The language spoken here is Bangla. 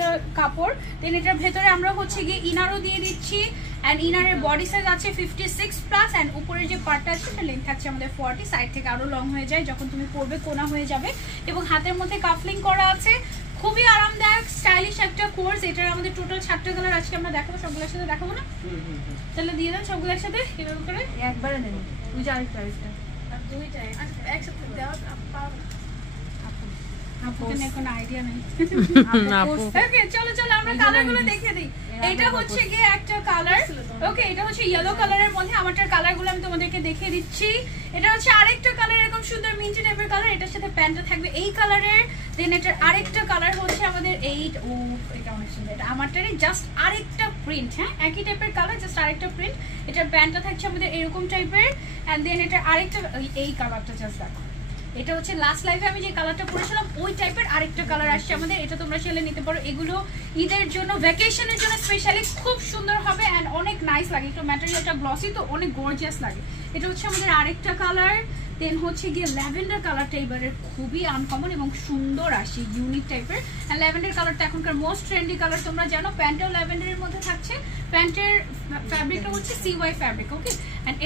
একটা কাপড়। দেন এটার ভেতরে আমরা হচ্ছে গিয়ে ইনারও দিয়ে দিচ্ছি, অ্যান্ড ইনারের বডি সাইজ আছে 56+, অ্যান্ড উপরের যে পার্টটা আছে সেটা লেন্থ থাকছে আমাদের 40, সাইড থেকে আরো লং হয়ে যায়, যখন তুমি পরবে কোনা হয়ে যাবে। এবং হাতের মধ্যে কাফলিং করা আছে, খুবই আরামদায়ক স্টাইলিশ একটা কোর্স। এটার আমাদের টোটাল 7টা কালার আজকে আমরা দেখাবো, সবগুলোর সাথে দেখাবো না? তাহলে দিয়ে দেন সবগুলোর সাথে এভাবে করে একবারে দেন, দুইটা আরেকটা দুইটাই একসাথে দেওয়া আপুকে নিয়ে কোনো আইডিয়া নেই। ওকে চলো চলো আমরা কালারগুলো দেখে দিই। এটা হচ্ছে গিয়ে একটা কালার, ওকে এটা হচ্ছে ইয়েলো কালারের মধ্যে। আমারটার কালারগুলো আমি তোমাদেরকে দেখিয়ে দিচ্ছি। এটা হচ্ছে আরেকটা কালার, এরকম সুন্দর মিন্টি টাইপের কালার, এটার সাথে প্যান্টটা থাকবে এই কালারের। দেন এটার আরেকটা কালার হচ্ছে আমাদের এটা অনেক সুন্দর, এটা আমারটারই জাস্ট আরেকটা প্রিন্ট, হ্যাঁ একই টাইপের কালার, জাস্ট আরেকটা প্রিন্ট। এটার প্যান্টটা থাকছে আমাদের এরকম টাইপের, অ্যান্ড দেন এটার আরেকটা এই কালারটা জাস্ট দেখো, এটা হচ্ছে লাস্ট লাইভে আমি যে কালারটা পরেছিলাম ওই টাইপের আরেকটা কালার আসছে আমাদের। এটা তোমরা চাইলে নিতে পারো। এগুলো ঈদের জন্য, ভ্যাকেশনের জন্য স্পেশালি খুব সুন্দর হবে অ্যান্ড অনেক নাইস লাগে। একটু ম্যাটেরিয়ালটা গ্লসি তো অনেক গর্জিয়াস লাগে। এটা হচ্ছে আমাদের আরেকটা কালার। দেন হচ্ছে গিয়ে ল্যাভেন্ডার কালারটা এবারের খুবই আনকমন এবং সুন্দর আসে, ইউনিক টাইপের। অ্যান্ড ল্যাভেন্ডার কালারটা এখনকার মোস্ট ট্রেন্ডি কালার, তোমরা জানো। প্যান্টটাও ল্যাভেন্ডারের মধ্যে থাকছে, প্যান্টের ফ্যাব্রিকটা হচ্ছে CY ফ্যাব্রিক, ওকে। অ্যান্ড